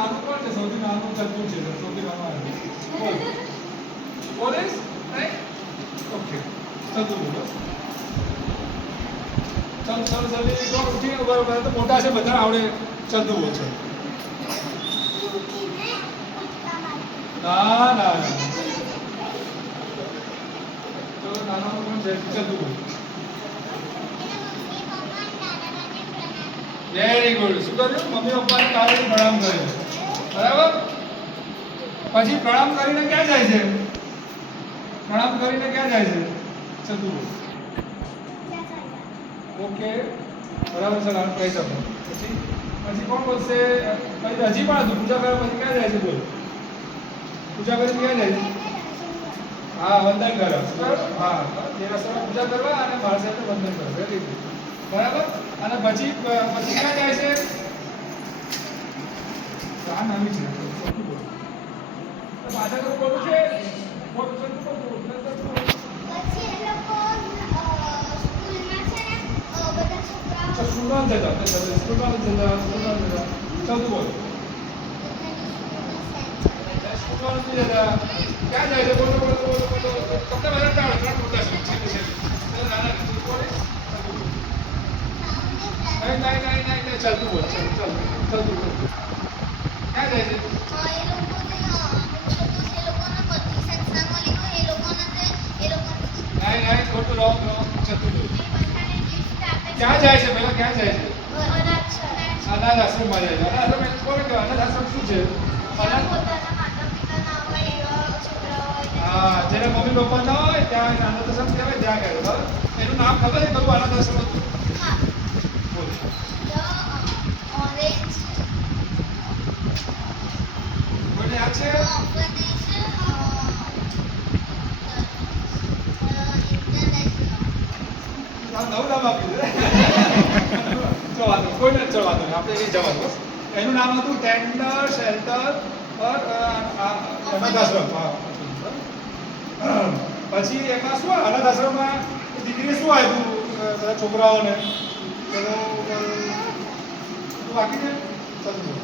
નાનું કોણ છે? સૌથી નાનું ચતુર છે. સૌથી નાનું આ છે. બોલ. What is? Right? Okay. ચતુર બોલો. ચાલ ચાલ જલ્દી તો ઉઠી બરાબર તો મોટા છે બધા આવડે ચતુર બોલ છે. ના ના તો નાનો કોણ છે? ચતુર બોલ. Very good. શું કર્યું? મમ્મી પપ્પાને કાલે પ્રણામ કર્યો. બરાબર? પછી પ્રણામ કરીને ક્યાં જાય છે? પ્રણામ કરીને ક્યાં જાય છે? ચતુર. ઓકે બરાબર છે. લાલ કહી શકો. પછી પછી કોણ બોલશે? પછી હજી પણ હતું પૂજા કર્યા પછી ક્યાં જાય છે? બોલ. પૂજા કરીને ક્યાં જાય છે? હા વંદન કરો. હા દેરાસરમાં પૂજા કરવા અને મહારાજને વંદન કરો. Very good. બરાબર. અને પછી પછી ક્યાં જાય છે? આ નામી છે. પાછા તો બોલું છે. સ્કૂલમાં જતા સ્કૂલમાં જતા ચૌથું બોલ. સ્કૂલમાં નથી જતા. ક્યાં જાય છે? બોલો બોલો બોલો બોલો. તમને બધા ત્રણ મોટા છે. નાના નહીં ચાલતું બોલ. ચાલતું બોલ. ક્યાં જાય છે? નહીં ખોટું રોંગ ચાલતું બોલ. ક્યાં જાય છે? પહેલા ક્યાં જાય છે? અનાથ આશ્રમમાં જાય છે. અનાથ આશ્રમ એટલે કોને કહેવાય? અનાથ આશ્રમ શું છે? હા જેને મમ્મી પપ્પા ના હોય ત્યાં અનાથ આશ્રમ કહેવાય. ત્યાં ગયા બરાબર. એનું નામ ખબર છે? કયું અનાથ આશ્રમ હતું? કોઈને યાદ છે? નવું નામ આપ્યું છે. કોઈને ચડવાનું આપણે એ જવાનું. એનું નામ હતું ટેન્ડર શેલ્ટર અનાથ આશ્રમ. પછી એમાં શું અનાથ આશ્રમમાં દીકરીએ શું આપ્યું બધા છોકરાઓને? બાકી છે ચાલતું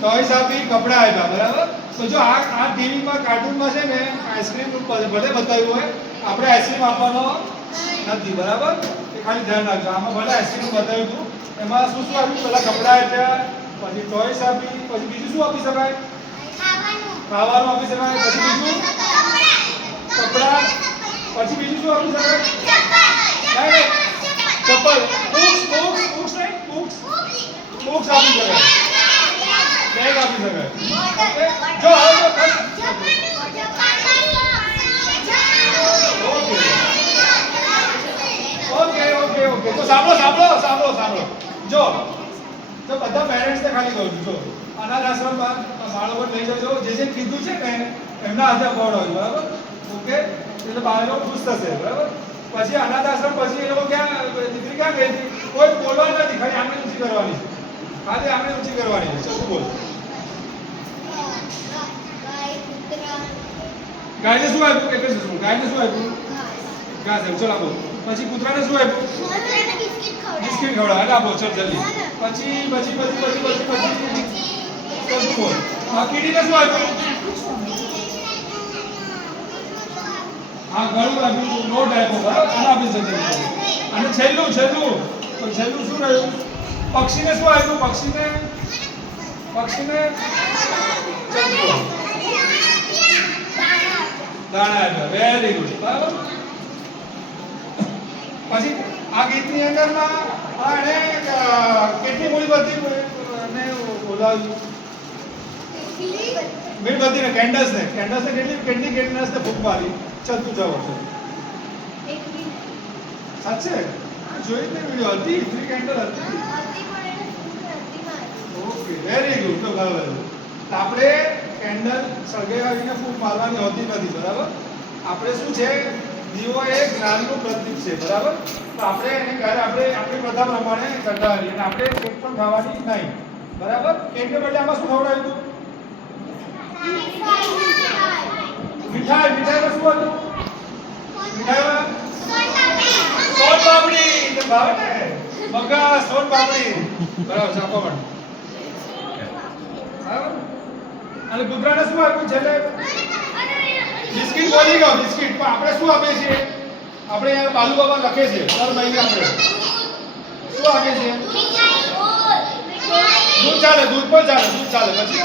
ટોયસ આપી, કપડા આપ્યા. બરાબર. તો જો આ ટીવીમાં કાર્ટૂનમાં છે ને આઈસ્ક્રીમ ભલે બતાવ્યું હોય, આપણે આઈસ્ક્રીમ આપવાનો નથી. બરાબર. એ ખાલી ધ્યાન રાખજો. આમાં ભલે આઈસ્ક્રીમ બતાવ્યું હતું. એમાં શું શું આપ્યું? પહેલા કપડા આપ્યા, પછી ટોયસ આપી, પછી બીજું શું આપી શકાય? ખાવાનું આપી શકાય. પછી બીજું કપડા. પછી બીજું શું આપી શકાય? ચપ્પલ. બુક્સ આપી શકાય. બેગ આપી શકાય. જો ઓકે તો સાંભળો. જો બધા પેરેન્ટ્સને ખાલી કહું છું. જો અનાથ આશ્રમમાં બાળકો લઈ જજો. જે કીધું છે ને એમના હાથે પકડાવજો. બરાબર. ઓકે એટલે બાળકો ખુશ થશે. બરાબર. પછી અનાથ આશ્રમ પછી એ લોકો દીકરી ક્યાં ગઈ હતી? કોઈ બોલવાનું નથી. ખાલી આંગળી ઊંચી કરવાની છે. ખાલી આંગળી ઊંચી કરવાની છે. શું બોલ? ગાયને શું આપ્યું? એક જ શું ગાયને શું આપ્યું? ઘાસ આપ્યું. ચલો આપો. પછી કૂતરાને શું આપ્યું? બિસ્કિટ ખવડાવ. આપો ચલ જલ્દી. પછી શું બોલ? કીડીને શું આપ્યું? હા ગળું આપ્યું. નોટ આપ્યો. બરાબર. એને આપી શકે. અને છેલ્લું શું રહ્યું? પક્ષીને શું આપ્યું? પક્ષીને દાણા આપ્યા. Very good. બરાબર. પછી આ ગીતની અંદરમાં એને કેટલી મીણબત્તી બોલાવ્યું? મીણબત્તીને કેન્ડલ્સને કેટલી કેન્ડલ્સને ફૂંક મારી? ચલતું જાવ છે. સાચે જોઈ ને વિડિયો હતી? 3 કેન્ડલ હતી. Okay very good. તો બરાબર. આપણે કેન્ડલ સળગાવીને ફૂંક મારવાની હોતી નથી. બરાબર. આપણે શું છે દીવો એ જ્ઞાનનું પ્રતીક છે, બરાબર? તો આપણે એને ઘરે આપણી પ્રથા પ્રમાણે કરતા હોઈએ અને આપણે કેક પણ ખાવાની નહીં, બરાબર? કેકને બદલે આમાં શું ખવડાવ્યું હતું? મીઠાઈમાં શું હતું? મીઠાઈમાં સોન પાપડી. તો ભાવે ને મગા સોન પાપડી, બરાબર? ચાપો પણ બરાબર. અને કૂતરાને શું આપ્યું છેલ્લે? બિસ્કિટ બોલી ગયો, બિસ્કિટ. પણ આપણે શું આપીએ છીએ? આપણે અહીંયા બાલુ બાબા લખે છે દર મહિને આપણે શું આપીએ છીએ? દૂધ ચાલે, દૂધ પણ ચાલે, દૂધ ચાલે. પછી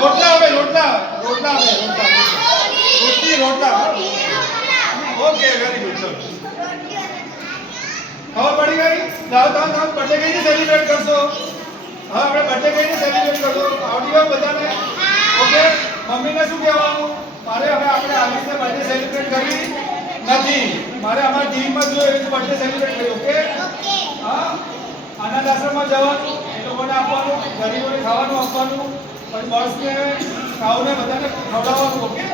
રોટલા આવે, રોટલા રોટલા આવે, રોટલા રોટલી રોટલા. Okay, very good. ચલો, ખબર પડી ગઈ? જાઓ તમે બર્થડે કઈ રીતે સેલિબ્રેટ કરશો? હા, આપણે બર્થડે કઈ રીતે સેલિબ્રેટ કરશો? આવડી ગયું બધાને? ઓકે, મમ્મીને શું કહેવાનું? મારે હવે આપણે આવી રીતે બર્થડે સેલિબ્રેટ કરવી નથી. મારે અમારા ટીવીમાં જો એવી બર્થડે સેલિબ્રેટ કરી. ઓકે, હા, અનાથ આશ્રમમાં જવાનું, એ લોકોને આપવાનું, ગરીબોને ખાવાનું આપવાનું, પછી બસને ખાવને બધાને ખવડાવવાનું. ઓકે.